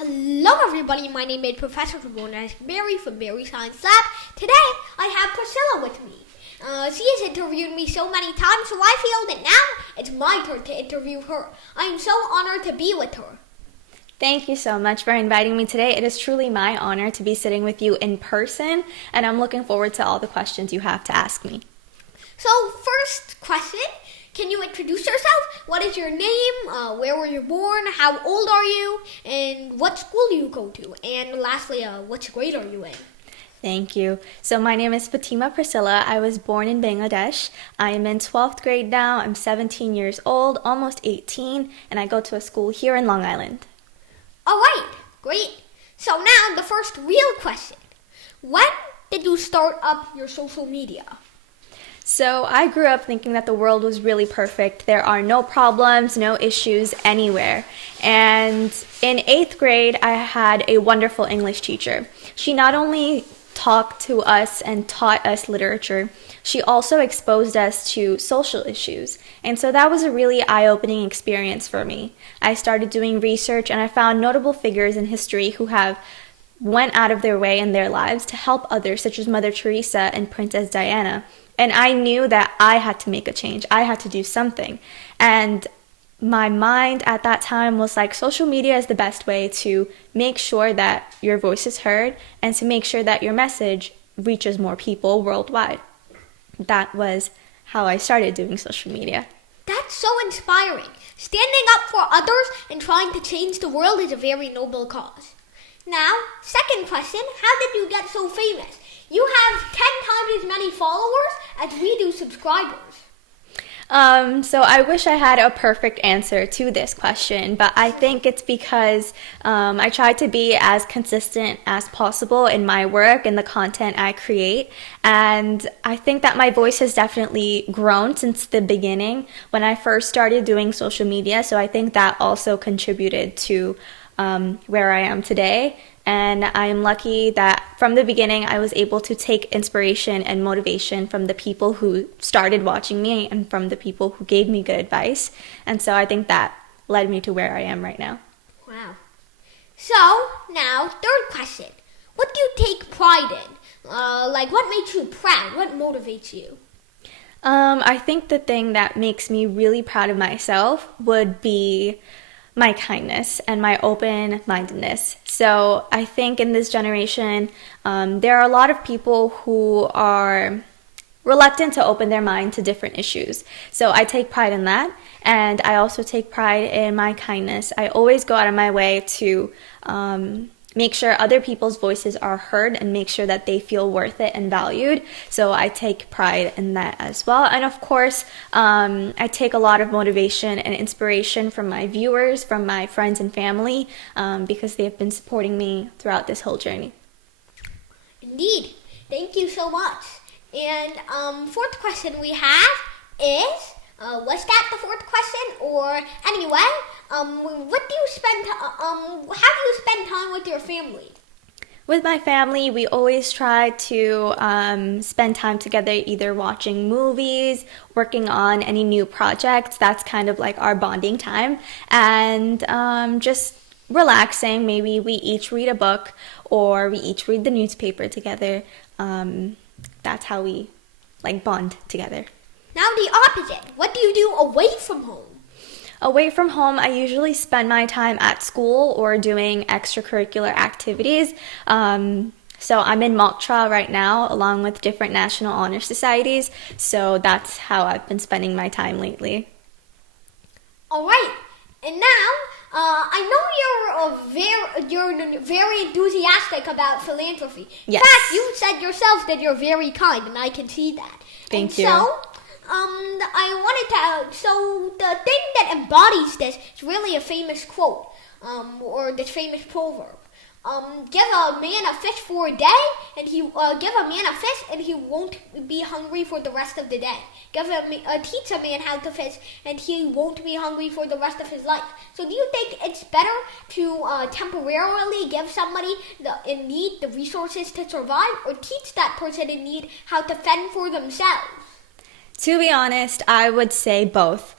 Hello everybody, my name is Professor Soborno and I'm Mary from Mary Science Lab. Today I have Pricila with me. She has interviewed me so many times, so I feel that now it's my turn to interview her. I am so honored to be with her. Thank you so much for inviting me today. It is truly my honor to be sitting with you in person, and I'm looking forward to all the questions you have to ask me. So first question, can you introduce yourself? What is your name? Where were you born? How old are you? And what school do you go to? And lastly, what grade are you in? Thank you. So my name is Pricila. I was born in Bangladesh. I am in 12th grade now. I'm 17 years old, almost 18, and I go to a school here in Long Island. All right, great. So now the first real question. When did you start up your social media? So I grew up thinking that the world was really perfect. There are no problems, no issues anywhere. And in 8th grade, I had a wonderful English teacher. She not only talked to us and taught us literature, she also exposed us to social issues. And so that was a really eye-opening experience for me. I started doing research and I found notable figures in history who have went out of their way in their lives to help others, such as Mother Teresa and Princess Diana. And I knew that I had to make a change. I had to do something. And my mind at that time was like, social media is the best way to make sure that your voice is heard and to make sure that your message reaches more people worldwide. That was how I started doing social media. That's so inspiring. Standing up for others and trying to change the world is a very noble cause. Now, second question, how did you get so famous? You have 10 times as many followers as we do subscribers. So I wish I had a perfect answer to this question, but I think it's because I try to be as consistent as possible in my work and the content I create. And I think that my voice has definitely grown since the beginning when I first started doing social media. So I think that also contributed to where I am today. And I'm lucky that from the beginning I was able to take inspiration and motivation from the people who started watching me and from the people who gave me good advice. And so I think that led me to where I am right now. Wow. So, now, third question. What do you take pride in? What makes you proud? What motivates you? I think the thing that makes me really proud of myself would be my kindness and my open-mindedness. So I think in this generation, there are a lot of people who are reluctant to open their mind to different issues. So I take pride in that, and I also take pride in my kindness. I always go out of my way to make sure other people's voices are heard and make sure that they feel worth it and valued. So I take pride in that as well. And of course, I take a lot of motivation and inspiration from my viewers, from my friends and family, because they have been supporting me throughout this whole journey. Indeed. Thank you so much. And fourth question we have is, was that the fourth question? Or anyway, what do you spend? How do you spend time with your family? With my family, we always try to spend time together, either watching movies, working on any new projects. That's kind of like our bonding time, and just relaxing. Maybe we each read a book, or we each read the newspaper together. That's how we bond together. Now the opposite. What do you do away from home? Away from home, I usually spend my time at school or doing extracurricular activities. So I'm in mock trial right now, along with different national honor societies. So that's how I've been spending my time lately. All right. And now, I know you're very enthusiastic about philanthropy. Yes. In fact, you said yourself that you're very kind, and I can see that. Thank you. So the thing that embodies this is really a famous quote, or this famous proverb. Give a man a fish for a day, and give a man a fish, and he won't be hungry for the rest of the day. Teach a man how to fish, and he won't be hungry for the rest of his life. So, do you think it's better to temporarily give somebody in need the resources to survive, or teach that person in need how to fend for themselves? To be honest, I would say both.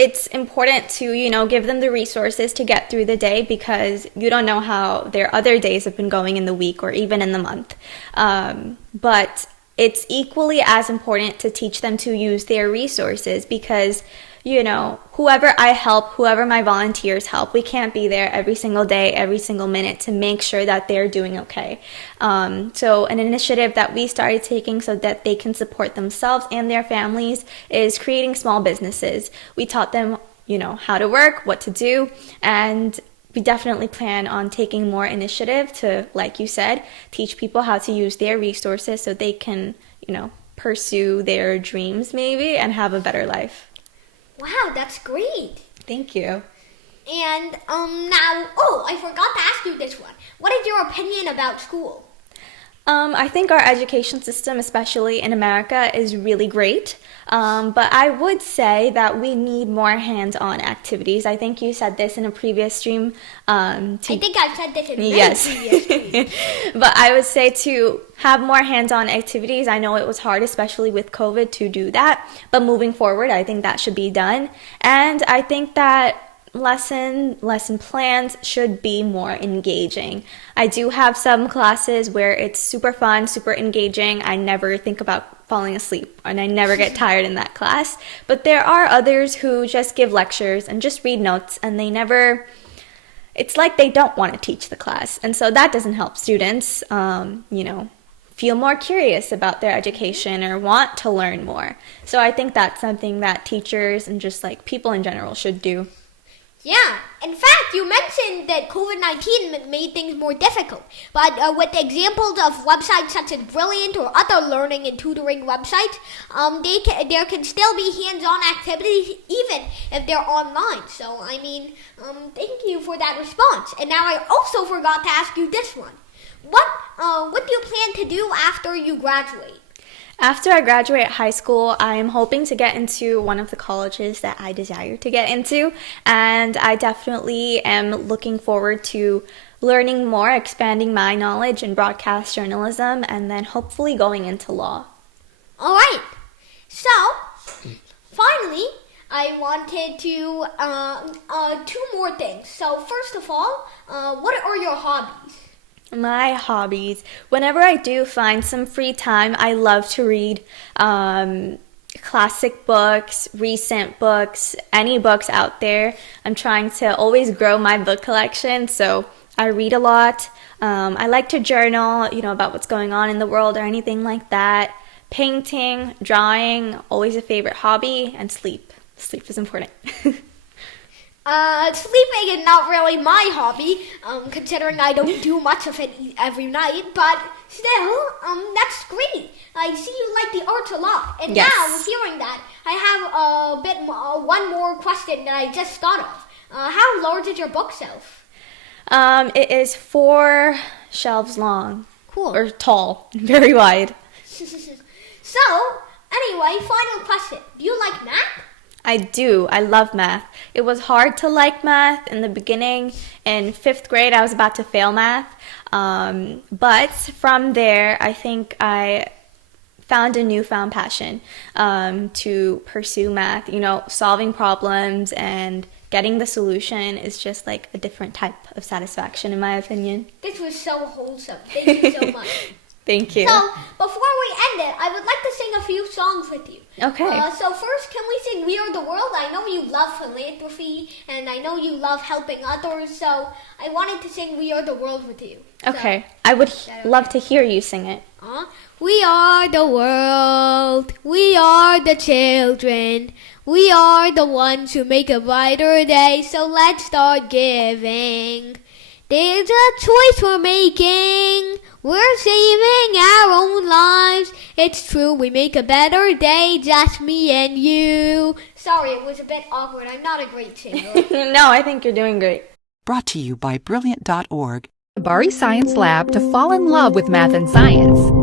it's important to, give them the resources to get through the day, because you don't know how their other days have been going in the week or even in the month. But it's equally as important to teach them to use their resources, because whoever I help, whoever my volunteers help, we can't be there every single day, every single minute to make sure that they're doing okay. So an initiative that we started taking so that they can support themselves and their families is creating small businesses. We taught them, how to work, what to do, and we definitely plan on taking more initiative to, like you said, teach people how to use their resources so they can, pursue their dreams maybe and have a better life. Wow, that's great. Thank you. And now, I forgot to ask you this one. What is your opinion about school? I think our education system, especially in America, is really great. But I would say that we need more hands-on activities. I think you said this in a previous stream. I think I've said this in many yes. previous streams. But I would say to have more hands-on activities. I know it was hard, especially with COVID, to do that. But moving forward, I think that should be done. And I think that lesson plans should be more engaging. I do have some classes where it's super fun, super engaging. I never think about falling asleep and I never get tired in that class. But there are others who just give lectures and just read notes, and it's like they don't want to teach the class. And so that doesn't help students, feel more curious about their education or want to learn more. So I think that's something that teachers and just like people in general should do. Yeah, in fact, you mentioned that COVID-19 made things more difficult, but with examples of websites such as Brilliant or other learning and tutoring websites, there can still be hands-on activities even if they're online. So, thank you for that response. And now I also forgot to ask you this one. What do you plan to do after you graduate? After I graduate high school, I am hoping to get into one of the colleges that I desire to get into, and I definitely am looking forward to learning more, expanding my knowledge in broadcast journalism, and then hopefully going into law. All right. So, finally, I wanted to two more things. So, first of all, what are your hobbies? My hobbies. Whenever I do find some free time, I love to read classic books, recent books, any books out there. I'm trying to always grow my book collection, so I read a lot. I like to journal, about what's going on in the world or anything like that. Painting, drawing, always a favorite hobby, and sleep. Sleep is important. Sleeping is not really my hobby, considering I don't do much of it every night, but still, that's great. I see you like the arts a lot. And yes. Now, hearing that, I have one more question that I just thought of. How large is your bookshelf? It is 4 shelves long. Cool. Or tall, very wide. So, anyway, final question. Do you like math? I do. I love math. It was hard to like math in the beginning. In 5th grade, I was about to fail math. But from there, I think I found a newfound passion to pursue math. Solving problems and getting the solution is just like a different type of satisfaction, in my opinion. This was so wholesome. Thank you so much. Thank you. So, before we end it, I would like to sing a few songs with you. Okay. So first, can we sing We Are the World? I know you love philanthropy, and I know you love helping others, so I wanted to sing We Are the World with you. Okay. I would love to hear you sing it. We are the world. We are the children. We are the ones who make a brighter day, so let's start giving. There's a choice we're making. We're saving our own lives. It's true, we make a better day, just me and you. Sorry, it was a bit awkward. I'm not a great singer. No, I think you're doing great. Brought to you by Brilliant.org. The Bari Science Lab to fall in love with math and science.